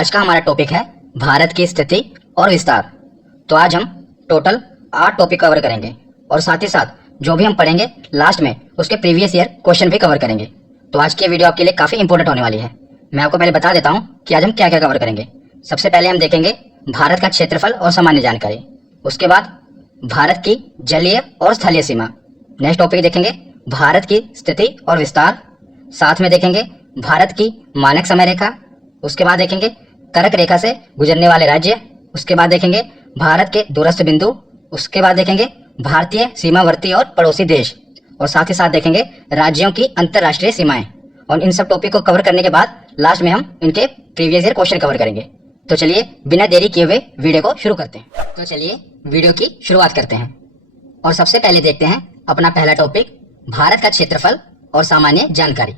आज का हमारा टॉपिक है भारत की स्थिति और विस्तार। तो आज हम टोटल 8 टॉपिक कवर करेंगे और साथ ही साथ जो भी हम पढ़ेंगे लास्ट में उसके प्रीवियस ईयर क्वेश्चन भी कवर करेंगे। तो आज की वीडियो आपके लिए काफ़ी इंपॉर्टेंट होने वाली है। मैं आपको पहले बता देता हूँ कि आज हम क्या क्या कवर करेंगे। सबसे पहले हम देखेंगे भारत का क्षेत्रफल और सामान्य जानकारी। उसके बाद भारत की जलीय और स्थलीय सीमा। नेक्स्ट टॉपिक देखेंगे भारत की स्थिति और विस्तार। साथ में देखेंगे भारत की मानक समय रेखा। उसके बाद देखेंगे कर्क रेखा से गुजरने वाले राज्य। उसके बाद देखेंगे भारत के दूरस्थ बिंदु। उसके बाद देखेंगे भारतीय सीमावर्ती और पड़ोसी देश। और साथ ही साथ देखेंगे राज्यों की अंतर्राष्ट्रीय सीमाएं। और इन सब टॉपिक को कवर करने के बाद लास्ट में हम इनके प्रीवियस ईयर क्वेश्चन कवर करेंगे। तो चलिए बिना देरी किए हुए वीडियो को शुरू करते हैं। तो चलिए वीडियो की शुरुआत करते हैं और सबसे पहले देखते हैं अपना पहला टॉपिक भारत का क्षेत्रफल और सामान्य जानकारी।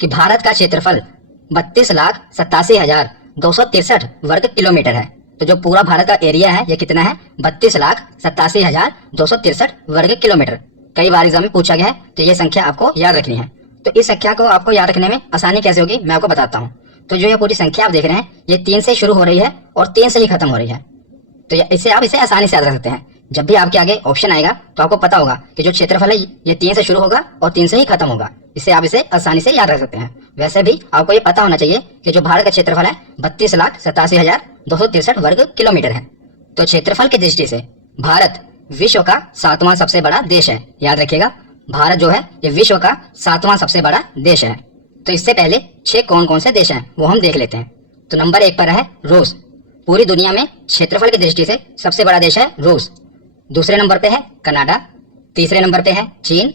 कि भारत का क्षेत्रफल 32,87,263 वर्ग किलोमीटर है। तो जो पूरा भारत का एरिया है ये कितना है? 32,87,263 वर्ग किलोमीटर। कई बार एग्जाम में पूछा गया है तो ये संख्या आपको याद रखनी है। तो इस संख्या को आपको याद रखने में आसानी कैसे होगी मैं आपको बताता हूँ। तो जो ये पूरी संख्या आप देख रहे हैं ये 3 से शुरू हो रही है और 3 से ही खत्म हो रही है। तो इसे आप आसानी से याद रख सकते हैं। जब भी आपके आगे ऑप्शन आएगा तो आपको पता होगा कि जो क्षेत्रफल है ये 3 से शुरू होगा और 3 से ही खत्म होगा। इससे आप इसे आसानी से याद रख सकते हैं। वैसे भी आपको ये पता होना चाहिए कि जो भारत का क्षेत्रफल है 32,87,263 वर्ग किलोमीटर है। तो क्षेत्रफल की दृष्टि से भारत विश्व का 7वां सबसे बड़ा देश है। याद रखिएगा भारत जो है ये विश्व का 7वां सबसे बड़ा देश है। तो इससे पहले 6 कौन कौन से देश हैं वो हम देख लेते हैं। तो नंबर 1 पर है रूस। पूरी दुनिया में क्षेत्रफल की दृष्टि से सबसे बड़ा देश है रूस। दूसरे नंबर पे है कनाडा। तीसरे नंबर पे है चीन।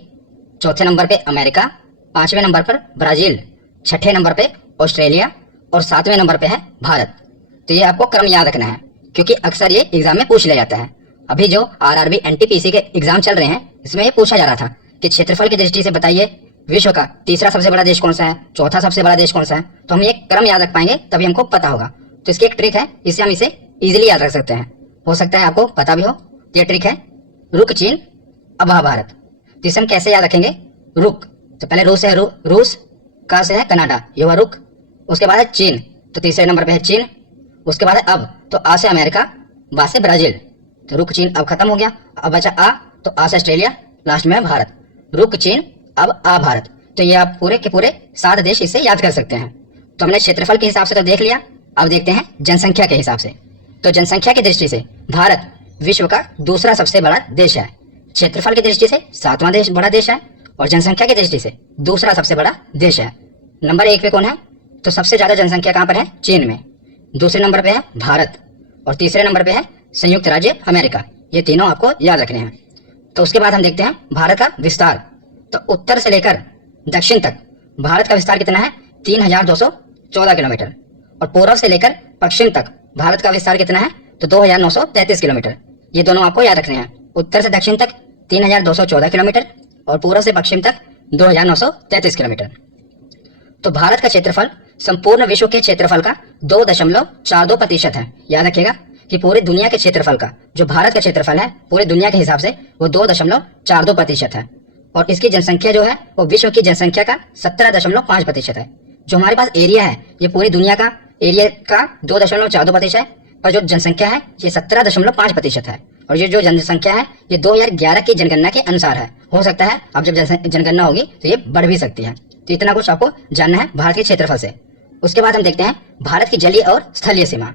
चौथे नंबर पे अमेरिका। 5वें नंबर पर ब्राजील। 6ठे नंबर पे ऑस्ट्रेलिया और 7वें नंबर पे है भारत। तो ये आपको क्रम याद रखना है क्योंकि अक्सर ये एग्जाम में पूछ लिया जाता है। अभी जो आरआरबी एनटीपीसी के एग्जाम चल रहे हैं इसमें ये पूछा जा रहा था कि क्षेत्रफल की दृष्टि से बताइए विश्व का तीसरा सबसे बड़ा देश कौन सा है, चौथा सबसे बड़ा देश कौन सा है। तो हम ये क्रम याद रख पाएंगे तभी हमको पता होगा। तो इसकी एक ट्रिक है, इससे हम इसे इजिली याद रख सकते हैं। हो सकता है आपको पता भी हो। ये ट्रिक है रुक चीन अब भारत। तो इसे हम कैसे याद रखेंगे? रुक तो पहले रूस है, रूस का से है कनाडा, ये हुआ रुक। उसके बाद है चीन, तो तीसरे नंबर पे है चीन। उसके बाद है अब, तो आ से अमेरिका, बा से ब्राजील। तो रुक चीन अब खत्म हो गया, अब बचा आ, तो आ से ऑस्ट्रेलिया, लास्ट में है भारत। रुक चीन अब आ भारत। तो ये आप पूरे के पूरे 7 देश इससे याद कर सकते हैं। तो हमने क्षेत्रफल के हिसाब से तो देख लिया। अब देखते हैं जनसंख्या के हिसाब से। तो जनसंख्या की दृष्टि से भारत विश्व का दूसरा सबसे बड़ा देश है। क्षेत्रफल की दृष्टि से 7वां देश बड़ा देश है और जनसंख्या की दृष्टि से दूसरा सबसे बड़ा देश है। नंबर 1 पे कौन है? तो सबसे ज्यादा जनसंख्या कहाँ पर है? चीन में। दूसरे नंबर पे है भारत और तीसरे नंबर पे है संयुक्त राज्य अमेरिका। ये तीनों आपको याद रखने हैं। तो उसके बाद हम देखते हैं भारत का विस्तार। तो उत्तर से लेकर दक्षिण तक भारत का विस्तार कितना है? 3,214 किलोमीटर। और पूर्व से लेकर पश्चिम तक भारत का विस्तार कितना है? तो 2,933 किलोमीटर। ये दोनों आपको याद रखने हैं। उत्तर से दक्षिण तक 3,214 किलोमीटर और पूर्व से पश्चिम तक 2,933 किलोमीटर। तो भारत का क्षेत्रफल संपूर्ण विश्व के क्षेत्रफल का 2.42% है। याद रखिएगा कि पूरी दुनिया के क्षेत्रफल का जो भारत का क्षेत्रफल है पूरी दुनिया के हिसाब से वो 2.42% है। और इसकी जनसंख्या जो है वो विश्व की जनसंख्या का 17.5% है। जो हमारे पास एरिया है ये पूरी दुनिया का एरिया का 2.42% है, पर जो जनसंख्या है ये 17.5% है। और ये जो जनसंख्या है ये 2011 की जनगणना के अनुसार है। हो सकता है अब जब जनगणना होगी तो ये बढ़ भी सकती है। तो इतना कुछ आपको जानना है भारत के क्षेत्रफल से। उसके बाद हम देखते हैं भारत की जलीय और स्थलीय सीमा।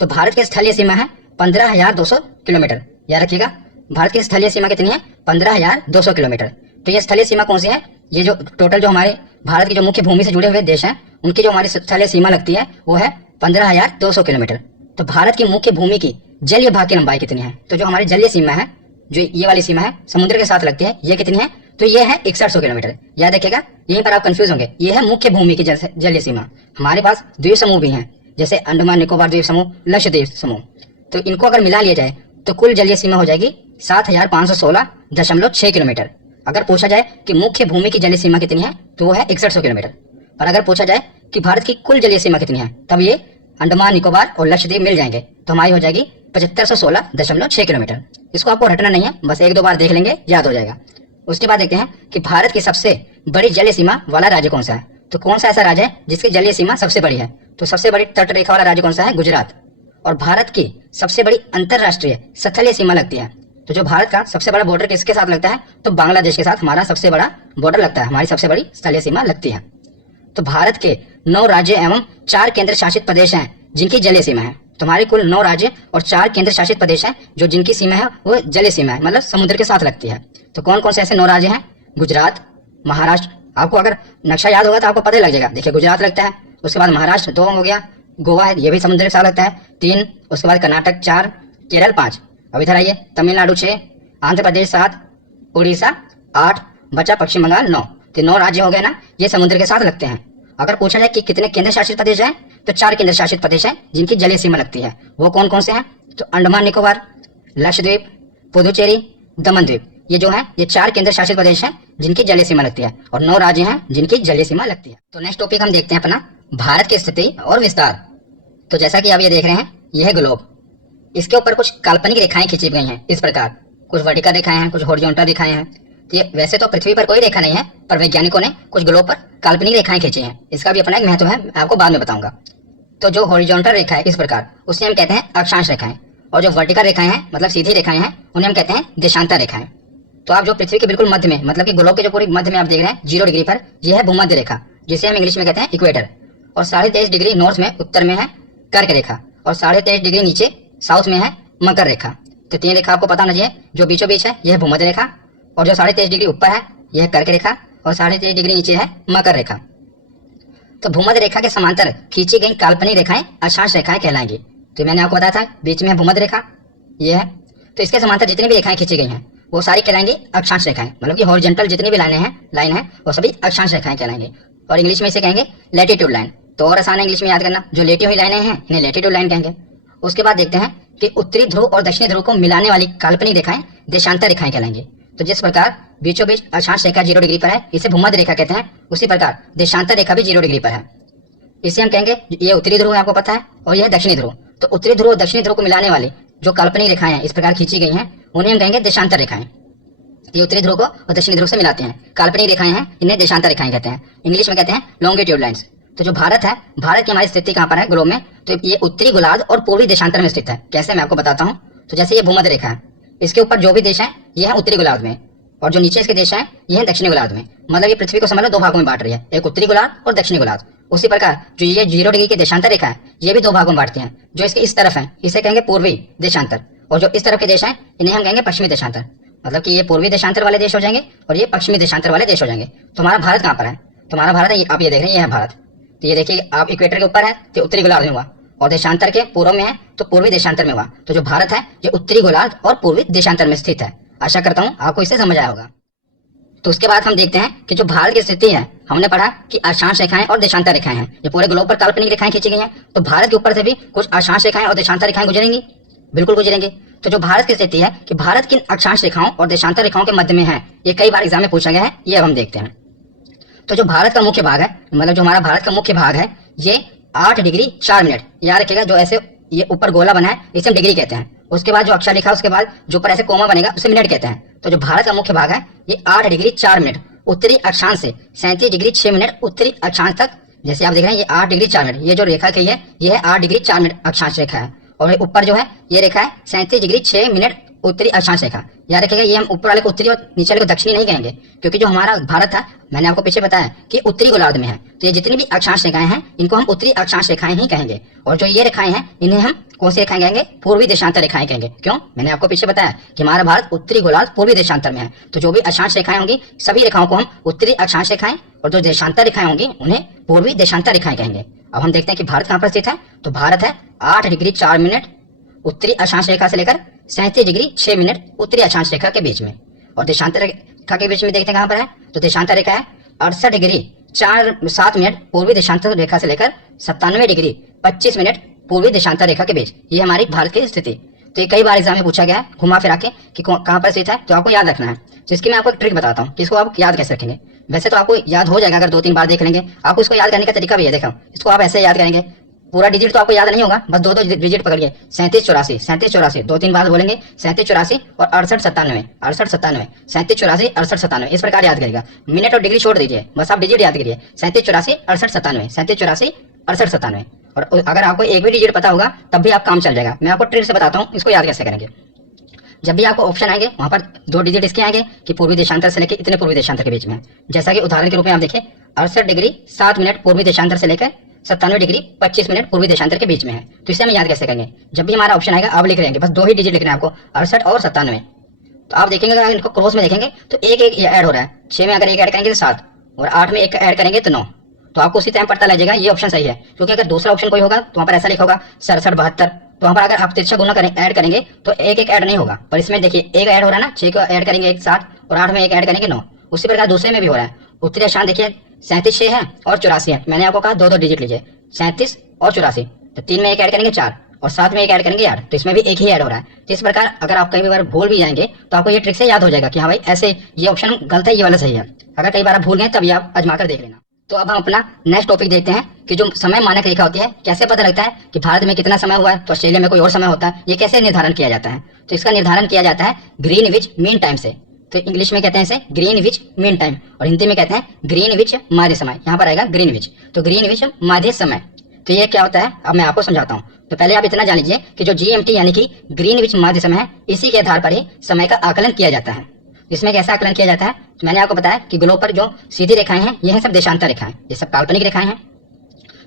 तो भारत की स्थलीय सीमा है 15,200 किलोमीटर। याद रखिएगा भारत की स्थलीय सीमा कितनी है? 15,200 किलोमीटर। तो ये स्थलीय सीमा कौन सी है? ये जो टोटल जो हमारे भारत की जो मुख्य भूमि से जुड़े हुए देश हैं उनकी जो हमारी स्थलीय सीमा लगती है वो है 15,200 किलोमीटर। तो भारत की मुख्य भूमि की जलीय भाग की लंबाई कितनी है? तो जो हमारी जलीय सीमा है जो ये वाली सीमा है समुद्र के साथ लगती है, ये कितनी है? तो ये है 6100 किलोमीटर। याद रखिएगा यहीं पर आप कंफ्यूज होंगे। ये है मुख्य भूमि की जलीय सीमा। हमारे पास द्वीप समूह भी हैं जैसे अंडमान निकोबार द्वीप समूह, लक्षद्वीप समूह। तो इनको अगर मिला लिया जाए तो कुल जलीय सीमा हो जाएगी 7,516.6 किलोमीटर। अगर पूछा जाए कि मुख्य भूमि की जलीय सीमा कितनी है तो वो है 6100 किलोमीटर। और अगर पूछा जाए कि भारत की कुल जलीय सीमा कितनी है तब ये अंडमान निकोबार और लक्षद्वीप मिल जाएंगे तो हमारी हो जाएगी 7516.6 किलोमीटर। इसको आपको रटना नहीं है, बस 1-2 बार देख लेंगे याद हो जाएगा। उसके बाद देखते हैं कि भारत की सबसे बड़ी जलीय सीमा वाला राज्य कौन सा है। तो कौन सा ऐसा राज्य है जिसकी जलीय सीमा सबसे बड़ी है? तो सबसे बड़ी तट रेखा वाला राज्य कौन सा है? गुजरात। और भारत की सबसे बड़ी अंतरराष्ट्रीय स्थलीय सीमा लगती है, तो जो भारत का सबसे बड़ा बॉर्डर किसके साथ लगता है? तो बांग्लादेश के साथ हमारा सबसे बड़ा बॉर्डर लगता है, हमारी सबसे बड़ी स्थलीय सीमा लगती है। तो भारत के 9 राज्य एवं 4 केंद्र शासित प्रदेश हैं जिनकी जलीय सीमा है। तुम्हारे कुल 9 राज्य और 4 केंद्र शासित प्रदेश हैं जो जिनकी सीमा है वो जलीय सीमा है, मतलब समुद्र के साथ लगती है। तो कौन कौन से ऐसे 9 राज्य हैं? गुजरात, महाराष्ट्र, आपको अगर नक्शा याद होगा तो आपको पता ही लग जाएगा। देखिए गुजरात लगता है, उसके बाद महाराष्ट्र 2 हो गया, गोवा है ये भी समुद्र के साथ लगता है 3, उसके बाद कर्नाटक 4, केरल 5, अब इधर आइए तमिलनाडु 6, आंध्र प्रदेश 7, उड़ीसा 8, बचा पश्चिम बंगाल 9। तो 9 राज्य हो गए ना, ये समुद्र के साथ लगते हैं। अगर पूछा जाए कि कितने केंद्र शासित प्रदेश हैं, तो 4 केंद्र शासित प्रदेश हैं जिनकी जलीय सीमा लगती है। वो कौन कौन से हैं? तो अंडमान निकोबार, लक्षद्वीप, पुदुचेरी, दमन द्वीप, ये जो है ये 4 केंद्र शासित प्रदेश हैं जिनकी जलीय सीमा लगती है, और 9 राज्य हैं जिनकी जलीय सीमा लगती है। तो नेक्स्ट टॉपिक हम देखते हैं अपना भारत की स्थिति और विस्तार। तो जैसा कि आप ये देख रहे हैं, यह है ग्लोब, इसके ऊपर कुछ काल्पनिक रेखाएं खींची गई हैं इस प्रकार, कुछ वर्टिकल रेखाएं हैं, कुछ हॉरिजॉन्टल रेखाएं हैं। तो ये वैसे तो पृथ्वी पर कोई रेखा नहीं है, पर वैज्ञानिकों ने कुछ ग्लोब पर काल्पनिक रेखाएं खींची हैं। इसका भी अपना एक महत्व है, मैं आपको बाद में बताऊंगा। तो जो हॉरिजॉन्टल रेखा है इस प्रकार, उसे हम कहते हैं अक्षांश रेखाएं, और जो वर्टिकल रेखाएं हैं मतलब सीधी रेखाएं हैं, उन्हें हम कहते हैं देशांतर रेखाएं। तो आप जो पृथ्वी के बिल्कुल मध्य में, मतलब कि ग्लोब के जो पूरी मध्य में आप देख रहे हैं 0 डिग्री पर, यह है भूमध्य रेखा, जिसे हम इंग्लिश में कहते हैं इक्वेटर। और 23.5 डिग्री नॉर्थ में उत्तर में है कर्क रेखा, और 23.5 डिग्री नीचे साउथ में है मकर रेखा। तो 3 रेखा आपको पता होना चाहिए। जो बीचों बीच है यह है भूमध्य रेखा, और जो 23.5 डिग्री ऊपर है यह है कर्क रेखा, और 23.5 डिग्री नीचे है मकर रेखा। तो भूमध्य रेखा के समांतर खींची गई काल्पनिक रेखाएं अक्षांश रेखाएं कहलाएंगी। तो मैंने आपको बताया था बीच में है भूमध्य रेखा, ये है। तो इसके समांतर जितनी भी रेखाएं खींची गई हैं वो सारी कहलाएंगी अक्षांश रेखाएं, मतलब कि हॉरिजॉन्टल जितनी भी लाइन है वो सभी अक्षांश रेखाएं कहलाएंगे। और इंग्लिश में इसे कहेंगे लैटिट्यूड लाइन। तो और आसान है इंग्लिश में याद करना, जो लेटी हुई लाइनें हैं इन्हें लैटिट्यूड लाइन कहेंगे। उसके बाद देखते हैं कि उत्तरी ध्रुव और दक्षिणी ध्रुव को मिलाने वाली काल्पनिक रेखाएं देशांतर रेखाएं कहलाएंगी। तो जिस प्रकार बीचों बीच अक्षांश रेखा 0 डिग्री पर है, इसे भूमध्य रेखा कहते हैं, उसी प्रकार देशांतर रेखा भी 0 डिग्री पर है, इसे हम कहेंगे ये उत्तरी ध्रुव है, आपको पता है, और यह दक्षिणी ध्रुव। तो उत्तरी ध्रुव और दक्षिणी ध्रुव को मिलाने वाली जो काल्पनिक रेखाएं इस प्रकार खींची गई हैं उन्हें हम कहेंगे देशांतर रेखाएं। ये उत्तरी ध्रुव को और दक्षिणी ध्रुव से मिलाते हैं, काल्पनिक रेखाएं हैं, इन्हें देशांतर रेखाएं कहते हैं। इंग्लिश में कहते हैं लॉन्गिट्यूड लाइन्स। तो जो भारत है, भारत की हमारी स्थिति कहाँ पर है ग्लोब में? तो ये उत्तरी गोलार्ध और पूर्वी देशांतर में स्थित है। कैसे, मैं आपको बताता हूँ। तो जैसे ये भूमध्य रेखा है, इसके ऊपर जो भी देश है ये है उत्तरी गोलार्ध में, और जो नीचे इसके देश हैं ये है दक्षिणी गोलार्ध में। मतलब ये पृथ्वी को समझ लो 2 भागों में बांट रही है, एक उत्तरी गोलार्ध और दक्षिणी गोलार्ध। उसी प्रकार जो ये 0 डिग्री की देशांतर रेखा है ये भी 2 भागों में बांटती है। जो इसके इस तरफ है इसे कहेंगे पूर्वी देशांतर, और जो इस तरफ के देश हैं इन्हें हम कहेंगे पश्चिमी देशांतर। मतलब कि ये पूर्वी देशांतर वाले देश हो जाएंगे और ये पश्चिमी देशांतर वाले देश हो जाएंगे। तो हमारा भारत कहाँ पर है? तो हमारा भारत है, आप ये देख रहे हैं, ये है भारत। तो ये देखिए आप इक्वेटर के ऊपर है तो उत्तरी गोलार्ध में हुआ, और देशांतर के पूर्व में है तो पूर्वी देशांतर में हुआ। तो जो भारत है ये उत्तरी गोलार्ध और पूर्वी देशांतर में स्थित है। आशा करता हूँ आपको इससे समझ आया होगा। तो उसके बाद हम देखते हैं कि जो भारत की स्थिति है, हमने पढ़ा कि अक्षांश रेखाएं और देशांतर रेखाएं हैं। ये पूरे ग्लोब पर काल्पनिक रेखाएं खींची गई हैं, तो भारत के ऊपर से भी कुछ अक्षांश रेखाएं और देशांतर रेखाएं गुजरेंगी, बिल्कुल गुजरेंगे। तो जो भारत की स्थिति है कि भारत किन अक्षांश रेखाओं और देशांतर रेखाओं के मध्य में है, ये कई बार एग्जाम में पूछा गया है, ये अब हम देखते हैं। तो जो भारत का मुख्य भाग है, मतलब जो हमारा भारत का मुख्य भाग है, ये 8 डिग्री 4 मिनट, याद रखिएगा। जो ऐसे ये ऊपर गोला बना है इसे हम डिग्री कहते हैं। उसके बाद जो अक्षर लिखा है उसके बाद जो ऊपर ऐसे कोमा बनेगा उसे मिनट कहते हैं। तो जो भारत का मुख्य भाग है ये 8 डिग्री 4 मिनट उत्तरी अक्षांश से 37 डिग्री 6 मिनट उत्तरी अक्षांश तक, जैसे आप देख रहे हैं ये 8 डिग्री 4 मिनट, ये जो रेखा कही है ये है 8 डिग्री 4 मिनट अक्षांश रेखा है। और ऊपर जो है ये रेखा है 37 डिग्री 6 मिनट उत्तरी अक्षांश रेखा। याद रखिएगा ये हम ऊपर वाले को उत्तरी और नीचे वाले को दक्षिणी नहीं कहेंगे, क्योंकि जो हमारा भारत था, मैंने आपको पीछे बताया कि उत्तरी गोलार्ध में है। तो ये जितनी भी अक्षांश रेखाएं हैं इनको हम उत्तरी अक्षांश रेखाएं ही कहेंगे, और जो ये रेखाएं हैं इन्हें हम कौन सी रेखाएं कहेंगे? पूर्वी देशांतर रेखाएं कहेंगे। क्यों? मैंने आपको पीछे बताया कि हमारा भारत उत्तरी गोलार्ध पूर्वी देशांतर में है। तो जो भी अक्षांश रेखाएं होंगी सभी रेखाओं को हम उत्तरी अक्षांश रेखाएं, और जो देशांतर रेखाएं होंगी उन्हें पूर्वी देशांतर रेखाएं कहेंगे। अब हम देखते हैं कि भारत कहाँ पर स्थित है। तो भारत है 8 डिग्री 4 मिनट उत्तरी अक्षांश रेखा से लेकर 37 डिग्री 6 मिनट उत्तरी अक्षांश रेखा के बीच में, और देशांतर रेखा के बीच में देखते हैं कहाँ पर है। तो देशांतर रेखा है 68 डिग्री 7 मिनट पूर्वी देशांतर रेखा से लेकर 97 डिग्री 25 मिनट पूर्वी देशांतर रेखा के बीच। ये हमारी भारत की स्थिति। तो ये कई बार एग्जाम में पूछा गया है घुमा फिरा के कि कहाँ पर स्थित है, तो आपको याद रखना है। तो इसकी मैं आपको एक ट्रिक बताता हूँ कि इसको आप याद कैसे रखेंगे। वैसे तो आपको याद हो जाएगा अगर 2-3 बार देख लेंगे। आपको इसको याद करने का तरीका भी है, देखो इसको आप ऐसे याद करेंगे। पूरा डिजिट तो आपको याद नहीं होगा, बस 2-2 डिजिट पकड़िए। 37 84 37 84 2-3 बार बोलेंगे, 37 84 और 68 97 68 97 37 84 68 97, इस प्रकार याद करेगा। मिनट और डिग्री छोड़ दीजिए, बस आप डिजिट याद करिए। 37 84 68 97 37 84 68 97। और अगर आपको एक भी डिजिट पता होगा तब भी आप काम चल जाएगा। मैं आपको ट्रिक से बताता हूँ इसको याद कैसे करेंगे। जब भी आपको ऑप्शन आएंगे वहां पर 2 डिजिट इसके आएंगे कि पूर्वी देशांतर से लेकर इतने पूर्वी देशांतर के बीच में है। जैसा कि उदाहरण के रूप में आप देखिए 68 डिग्री 7 मिनट पूर्वी देशांतर से लेकर 97 डिग्री 25 मिनट पूर्वी देशांतर के बीच में है। तो इसे हम याद कैसे करेंगे, जब भी हमारा ऑप्शन आएगा आप लिख रहेंगे, बस 2 ही डिजिट लिखना है आपको, 68 और 97। तो आप देखेंगे अगर इनको क्रॉस में देखेंगे तो एक एक ऐड हो रहा है। 6 में अगर एक ऐड करेंगे तो 7 और 8 में एक ऐड करेंगे तो 9। तो आपको उसी टाइम पता लग जाएगा ये ऑप्शन सही है, क्योंकि अगर दूसरा ऑप्शन कोई होगा तो वहां पर ऐसा लिखा होगा 67 72। तो वहां पर अगर आप तिरछा गुना ऐड करेंगे तो एक एक ऐड नहीं होगा, पर इसमें देखिए एक ऐड हो रहा है ना, 6 को ऐड करेंगे एक 7 और 8 में एक ऐड करेंगे 9। उसी प्रकार दूसरे में भी हो रहा है। उत्तरी अक्षांश देखिए 37 6 है और 84 है। मैंने आपको कहा 2 डिजिट लीजिए, 37 और 84। तो 3 में एक ऐड करेंगे 4 और 7 में एक ऐड करेंगे 8। तो इसमें भी एक ही ऐड हो रहा है। तो इस प्रकार अगर आप कई बार भूल भी जाएंगे तो आपको ये ट्रिक से याद हो जाएगा कि हाँ भाई ऐसे ये ऑप्शन गलत है, ये वाला सही है। अगर कई बार आप भूल गए तब ये आप आजमा कर देख लेना। तो अब हम अपना नेक्स्ट टॉपिक देखते हैं कि जो समय मानक रेखा होती है कैसे पता लगता है कि भारत में कितना समय हुआ है तो ऑस्ट्रेलिया में कोई और समय होता है, ये कैसे निर्धारण किया जाता है। तो इसका निर्धारण किया जाता है ग्रीनविच मीन टाइम से। तो इंग्लिश में कहते हैं इसे ग्रीनविच मीन टाइम और हिंदी में कहते हैं ग्रीनविच माध्य समय। यहाँ पर आएगा ग्रीनविच, तो ग्रीनविच माध्य समय। तो ये क्या होता है अब मैं आपको समझाता हूँ। तो पहले आप इतना जान लीजिए कि जो जीएमटी यानी कि ग्रीनविच माध्य समय है, इसी के आधार पर ही समय का आकलन किया जाता है। इसमें कैसा आकलन किया जाता है, तो मैंने आपको बताया कि ग्लोब पर जो सीधी रेखाएं हैं ये हैं सब देशांतर रेखाएं, ये सब काल्पनिक रेखाएं हैं।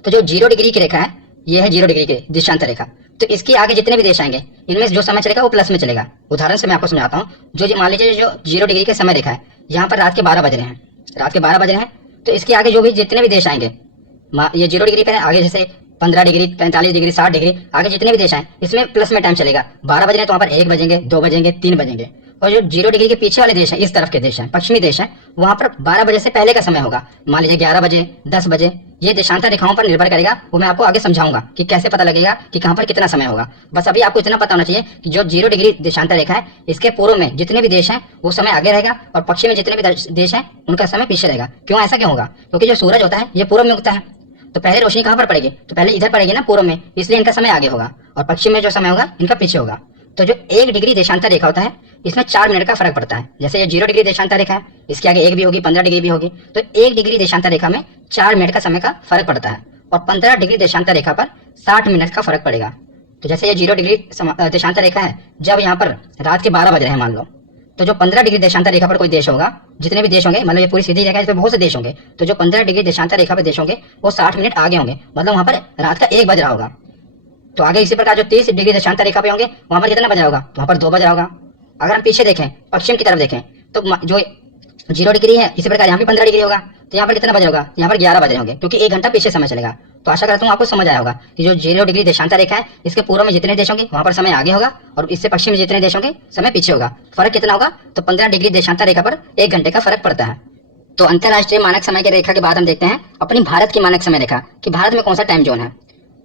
तो जो 0 डिग्री की रेखा है ये है 0 डिग्री की देशांतर रेखा। तो इसके आगे जितने भी देश आएंगे इनमें जो समय चलेगा वो प्लस में चलेगा। उदाहरण से मैं आपको समझाता हूँ। जो मान लीजिए जो 0 डिग्री के समय रेखा है, यहाँ पर रात के 12 बज रहे हैं, रात के 12 बज रहे हैं। तो इसके आगे जो भी जितने भी देश आएंगे, ये 0 डिग्री पे है, आगे जैसे 15 डिग्री 45 डिग्री 60 डिग्री आगे जितने भी देश आए इसमें प्लस में टाइम चलेगा। 12 बज रहे हैं तो वहाँ पर 1 बजेंगे 2 बजेंगे 3 बजेंगे। और जो 0 डिग्री के पीछे वाले देश हैं, इस तरफ के देश हैं, पश्चिमी देश हैं, वहां पर 12 बजे से पहले का समय होगा। मान लीजिए 11 बजे 10 बजे। ये देशांतर रेखाओं पर निर्भर करेगा, वो मैं आपको आगे समझाऊंगा कि कैसे पता लगेगा कि कहां पर कितना समय होगा। बस अभी आपको इतना पता होना चाहिए कि जो 0 डिग्री देशांतर रेखा है इसके पूर्व में जितने भी देश हैं वो समय आगे रहेगा और पश्चिम में जितने भी देश हैं उनका समय पीछे रहेगा। क्यों, ऐसा क्यों होगा? क्योंकि जो सूरज होता है ये पूर्व में उगता है, तो पहले रोशनी कहां पर पड़ेगी, तो पहले इधर पड़ेगी ना पूर्व में, इसलिए इनका समय आगे होगा और पश्चिम में जो समय होगा इनका पीछे होगा। तो जो 1 डिग्री देशांतर रेखा होता है इसमें 4 मिनट का फर्क पड़ता है। जैसे ये 0 डिग्री देशांतर रेखा है, इसके आगे 1 भी होगी 15 डिग्री भी होगी, तो 1 डिग्री देशांतर रेखा में 4 मिनट का समय का फर्क पड़ता है और 15 डिग्री देशांतर रेखा पर 60 मिनट का फर्क पड़ेगा। तो जैसे ये 0 डिग्री देशांतर रेखा है, जब यहाँ पर रात के 12 बज रहे हैं मान लो, तो जो 15 डिग्री देशांतर रेखा पर कोई देश होगा, जितने भी देश होंगे, मतलब ये पूरी सीधी रेखा है, इस पर बहुत से देश होंगे, तो जो 15 डिग्री देशांतर रेखा पर देश होंगे वो 60 मिनट आगे होंगे, मतलब वहां पर रात का 1 बज रहा होगा। तो आगे इसी प्रकार जो 30 डिग्री देशांतर रेखा पे होंगे वहां पर कितना बज रहा होगा, तो वहां पर 2 बज रहा होगा। अगर हम पीछे देखें, पश्चिम की तरफ देखें, तो जो 0 डिग्री है इसी प्रकार यहाँ भी 15 डिग्री होगा, तो यहाँ पर कितना बज होगा, यहाँ पर 11 बज रहे होंगे, क्योंकि 1 घंटा पीछे समय चलेगा। तो आशा करता हूँ आपको समझ आया होगा कि जो 0 डिग्री देशांतर रेखा है इसके पूर्व में जितने देश होंगे वहां पर समय आगे होगा और इससे पश्चिम में जितने देश होंगे समय पीछे होगा। फर्क कितना होगा, तो 15 डिग्री देशांतर रेखा पर 1 घंटे का फर्क पड़ता है। तो अंतरराष्ट्रीय मानक समय की रेखा के बाद हम देखते हैं अपनी भारत की मानक समय रेखा कि भारत में कौन सा टाइम जोन है।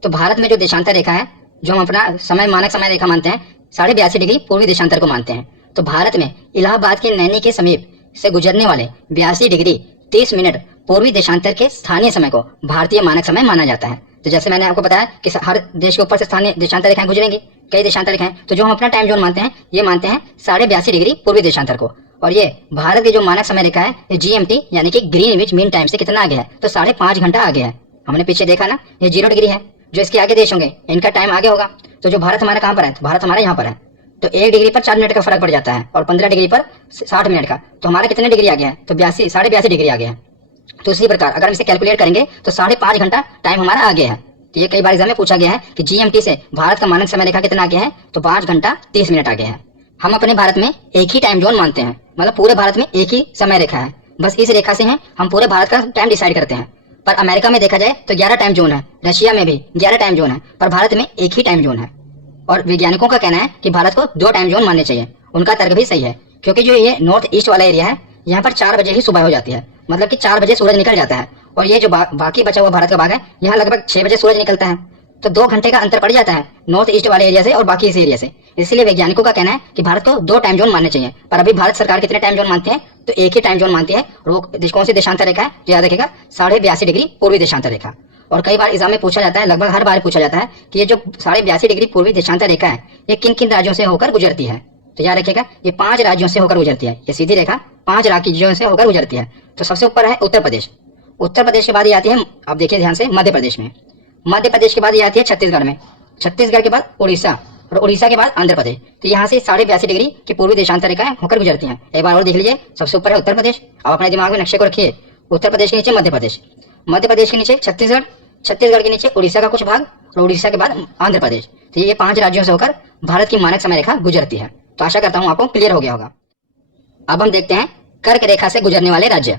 तो भारत में जो देशांतर रेखा है, जो हम अपना समय मानक समय रेखा मानते हैं, 82.5 डिग्री पूर्वी देशांतर को मानते हैं। तो भारत में इलाहाबाद के नैनी के समीप से गुजरने वाले 82 डिग्री 30 मिनट पूर्वी देशांतर के स्थानीय समय को भारतीय मानक समय माना जाता है। तो जैसे मैंने आपको बताया कि हर देश के ऊपर से स्थानीय देशांतर रेखाएं गुजरेंगी, कई देशांतर रेखाएं, तो जो हम अपना टाइम जोन मानते हैं ये मानते हैं 82.5 डिग्री पूर्वी देशांतर को। और ये भारत की जो मानक समय रेखा है ये जीएमटी यानी कि ग्रीनविच मीन टाइम से कितना आगे है, तो 5.5 घंटा आगे है। हमने पीछे देखा ना, ये 0 डिग्री है, जो इसके आगे देश होंगे इनका टाइम आगे होगा। तो जो भारत हमारा कहाँ पर है, तो भारत हमारा यहाँ पर है, तो 1 डिग्री पर 4 मिनट का फर्क पड़ जाता है और 15 डिग्री पर 60 मिनट का, तो हमारा कितने डिग्री आगे है, तो 82 डिग्री आगे है। तो इसी प्रकार अगर हम इसे कैलकुलेट करेंगे तो 5.5 घंटा टाइम हमारा आगे है। तो ये कई बार एग्जाम में पूछा गया है कि जीएमटी से भारत का मानक समय रेखा कितना आगे है, तो 5 घंटा 30 मिनट आगे है। हम अपने भारत में एक ही टाइम जोन मानते हैं, मतलब पूरे भारत में एक ही समय रेखा है, बस इस रेखा से हम पूरे भारत का टाइम डिसाइड करते हैं। पर अमेरिका में देखा जाए तो 11 टाइम जोन है, रशिया में भी 11 टाइम जोन है, पर भारत में एक ही टाइम जोन है। और वैज्ञानिकों का कहना है कि भारत को 2 टाइम जोन मानने चाहिए। उनका तर्क भी सही है, क्योंकि जो ये नॉर्थ ईस्ट वाला एरिया है यहाँ पर 4 बजे ही सुबह हो जाती है, मतलब कि 4 बजे सूरज निकल जाता है। और ये जो बाकी बचा हुआ भारत का भाग है यहाँ लगभग 6 बजे सूरज निकलता है, तो 2 घंटे का अंतर पड़ जाता है नॉर्थ ईस्ट वाले एरिया से और बाकी इस एरिया से। इसलिए वैज्ञानिकों का कहना है कि भारत को 2 टाइम जोन मानने चाहिए। पर अभी भारत सरकार कितने टाइम जोन मानती है, तो एक ही टाइम जोन मानती है। और वो कौन सी देशांतर रेखा है, तो याद रखेगा 82.5 डिग्री पूर्वी देशांतर रेखा। और कई बार एग्जाम में पूछा जाता है, लगभग हर बार पूछा जाता है कि ये जो 82.5 डिग्री पूर्वी देशांतर रेखा है ये किन किन राज्यों से होकर गुजरती है। तो याद रखिएगा ये 5 राज्यों से होकर गुजरती है, ये सीधी रेखा 5 राज्यों से होकर गुजरती है। तो सबसे ऊपर है उत्तर प्रदेश, उत्तर प्रदेश के बाद ये आती है, आप देखिए ध्यान से, मध्य प्रदेश में। मध्य प्रदेश के बाद ये आती है छत्तीसगढ़ में, छत्तीसगढ़ के बाद उड़ीसा, और उड़ीसा के बाद आंध्र प्रदेश। तो यहाँ से 82.5 डिग्री की पूर्वी देशांतर रेखाएं होकर गुजरती हैं। एक बार और देख लीजिए, सबसे ऊपर है उत्तर प्रदेश। अब अपने दिमाग में नक्शे को रखिए, उत्तर प्रदेश के नीचे मध्य प्रदेश, मध्य प्रदेश के नीचे छत्तीसगढ़, छत्तीसगढ़ के नीचे उड़ीसा का कुछ भाग, और उड़ीसा के बाद आंध्र प्रदेश। तो ये 5 राज्यों से होकर भारत की मानक समय रेखा गुजरती है। तो आशा करता हूँ आपको क्लियर हो गया होगा। अब हम देखते हैं कर्क रेखा से गुजरने वाले राज्य।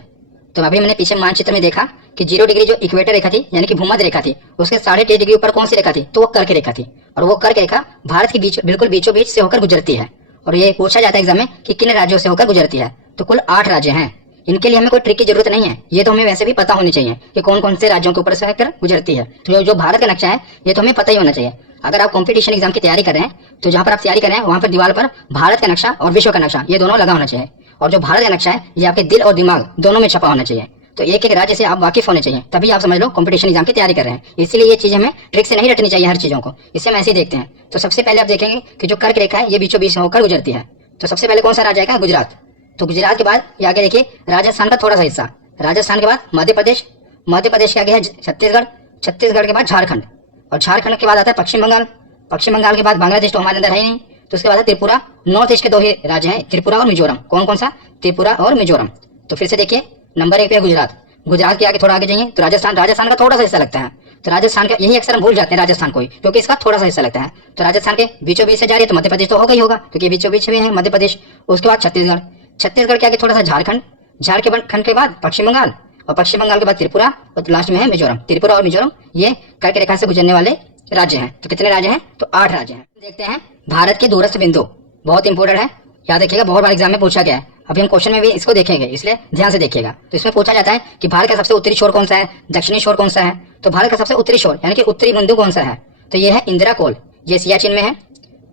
तो अभी मैंने पीछे मानचित्र में देखा कि 0 डिग्री जो इक्वेटर रेखा थी, यानी कि भूमध्य रेखा थी, उसके 23.5 डिग्री ऊपर कौन सी रेखा थी, तो वो कर्क रेखा थी। और वो कर्क रेखा भारत के बीच बिल्कुल बीचों बीच से होकर गुजरती है। और ये पूछा जाता है एग्जाम में कि किन राज्यों से होकर गुजरती है। तो कुल 8 राज्य हैं। इनके लिए हमें कोई ट्रिक की जरूरत नहीं है, ये तो हमें वैसे भी पता होनी चाहिए कि कौन कौन से राज्यों के ऊपर से होकर गुजरती है। तो जो भारत का नक्शा है ये तो हमें पता ही होना चाहिए। अगर आप कंपटीशन एग्जाम की तैयारी कर रहे हैं तो जहाँ पर आप तैयारी कर रहे हैं वहाँ पर दीवार पर भारत का नक्शा और विश्व का नक्शा ये दोनों लगा होना चाहिए। और जो भारत का नक्शा है ये आपके दिल और दिमाग दोनों में छपा होना चाहिए। तो एक एक राज्य से आप वाकिफ होने चाहिए, तभी आप समझ लो कंपटीशन एग्जाम की तैयारी कर रहे हैं। इसलिए ये चीज हमें ट्रिक से नहीं रटनी चाहिए हर चीजों को। इससे हम ऐसे ही देखते हैं। तो सबसे पहले आप देखेंगे कि जो कर्क रेखा है ये बीचों बीच होकर गुजरती है। तो सबसे पहले कौन सा राज्य आएगा, गुजरात। तो गुजरात के बाद ये आगे देखिए राजस्थान का थोड़ा सा हिस्सा, राजस्थान के बाद मध्य प्रदेश, मध्य प्रदेश के आगे है छत्तीसगढ़, छत्तीसगढ़ के बाद झारखंड, और झारखंड के बाद आता है पश्चिम बंगाल, पश्चिम बंगाल के बाद बांग्लादेश तो हमारे अंदर है ही नहीं। तो उसके बाद है त्रिपुरा। नॉर्थ ईस्ट के 2 ही राज्य हैं, त्रिपुरा और मिजोरम। कौन कौन सा, त्रिपुरा और मिजोरम। तो फिर से देखिए नंबर 1 पे है गुजरात। गुजरात के आगे थोड़ा आगे जाइए तो राजस्थान, राजस्थान का थोड़ा सा हिस्सा लगता है। तो राजस्थान का यही अक्सर हम भूल जाते हैं राजस्थान को ही, क्योंकि इसका थोड़ा सा हिस्सा लगता है। तो राजस्थान के बीचों बीच से जा रही है तो मध्य प्रदेश तो होगा ही होगा, क्योंकि बीचों बीच भी है मध्य प्रदेश। उसके बाद छत्तीसगढ़, छत्तीसगढ़ के आगे थोड़ा सा झारखंड, झारखंड के बाद पश्चिम बंगाल, और पश्चिम बंगाल के बाद त्रिपुरा, और लास्ट में है मिजोरम। त्रिपुरा और मिजोरम ये कर्क रेखा से गुजरने वाले राज्य हैं। तो कितने राज्य हैं, तो 8 राज्य हैं। देखते हैं भारत के दूरस्थ बिंदु, बहुत इंपोर्टेंट है, याद रखिएगा, बहुत बार एग्जाम में पूछा गया है। अभी हम क्वेश्चन में भी इसको देखेंगे, इसलिए ध्यान से देखिएगा। तो इसमें पूछा जाता है कि भारत का सबसे उत्तरी छोर कौन सा है, दक्षिणी छोर कौन सा है। तो भारत का सबसे उत्तरी छोर यानी कि उत्तरी बिंदु कौन सा है, तो ये है इंदिरा कोल। ये सियाचिन में है,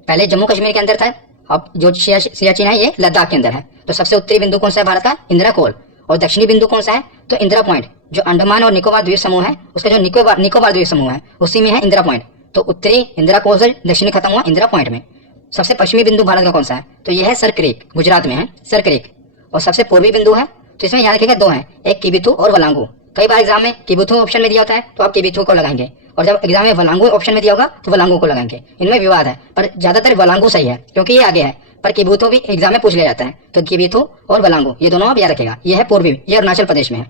पहले जम्मू कश्मीर के अंदर था, अब जो सियाचिन है ये लद्दाख के अंदर है। तो सबसे उत्तरी बिंदु कौन सा है भारत का, इंदिरा कोल। और दक्षिणी बिंदु कौन सा है, तो इंदिरा पॉइंट, जो अंडमान और निकोबार द्वीप समूह है उसका जो निकोबार द्वीप समूह है उसी में है इंदिरा पॉइंट। तो उत्तरी इंदिरा कोल से दक्षिणी खत्म हुआ इंदिरा पॉइंट में। सबसे पश्चिमी बिंदु भारत का कौन सा है, तो यह है सरक्रीक, गुजरात में है सरक्रीक। और सबसे पूर्वी बिंदु है, तो इसमें याद रखिएगा 2 हैं, एक किबिथु और वलांगू। कई बार एग्जाम में किबिथु ऑप्शन में दिया होता है तो आप किबिथु को लगाएंगे, और जब एग्जाम में वलांगू ऑप्शन में दिया होगा तो वलांगू को लगाएंगे। इनमें विवाद है, पर ज्यादातर वलांगू सही है क्योंकि ये आगे है, पर किबिथु भी एग्जाम में पूछ लिया जाता है। तो किबिथु और वलांगू ये दोनों आप याद रखेगा। ये है पूर्वी, ये अरुणाचल प्रदेश में है।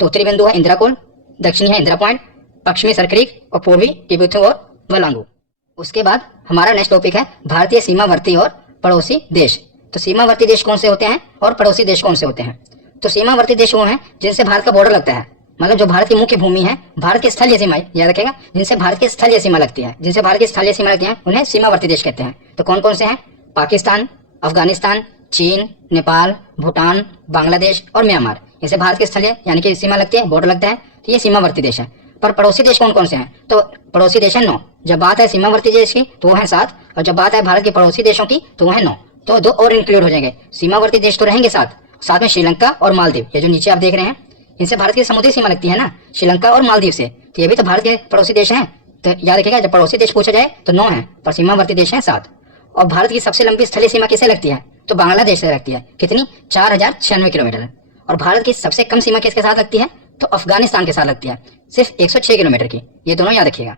तो उत्तरी बिंदु है इंदिरा कोल, दक्षिणी है इंदिरा पॉइंट, पश्चिमी सरक्रीक, और पूर्वी किबिथु और वलांगू। उसके बाद हमारा नेक्स्ट टॉपिक है भारतीय सीमावर्ती और पड़ोसी देश। तो सीमावर्ती देश कौन से होते हैं और पड़ोसी देश कौन से होते हैं। तो सीमावर्ती देश वो हैं जिनसे भारत का बॉर्डर लगता है, मतलब जो भारत की मुख्य भूमि है, भारत की स्थलीय सीमा, याद रखेगा, जिनसे भारत की स्थलीय सीमा लगती है, जिनसे भारत की स्थलीय सीमा लगती है उन्हें सीमावर्ती देश कहते हैं। तो कौन कौन से हैं, पाकिस्तान, अफगानिस्तान, चीन, नेपाल, भूटान, बांग्लादेश और म्यांमार। इनसे भारत की स्थलीय यानी कि सीमा लगती है, बॉर्डर लगता है, तो ये सीमावर्ती देश है। पर पड़ोसी देश कौन कौन से हैं, तो पड़ोसी देश है 9। जब बात है सीमावर्ती देश की तो वो है 7, और जब बात है भारत के पड़ोसी देशों की तो वो है 9। तो 2 और इंक्लूड हो जाएंगे। सीमावर्ती देश तो रहेंगे साथ में श्रीलंका और मालदीव, ये जो नीचे आप देख रहे हैं, इनसे भारत की समुद्री सीमा लगती है ना, श्रीलंका और मालदीव से, तो ये भी तो भारत के पड़ोसी देश हैं। तो याद रखिएगा जब पड़ोसी देश पूछा जाए तो 9 है, पर सीमावर्ती देश है 7। और भारत की सबसे लंबी स्थलीय सीमा किससे लगती है, तो बांग्लादेश से लगती है। कितनी, 4096 किलोमीटर। और भारत की सबसे कम सीमा किसके साथ लगती है, तो अफगानिस्तान के साथ लगती है, सिर्फ 106 किलोमीटर की। ये दोनों याद रखिएगा।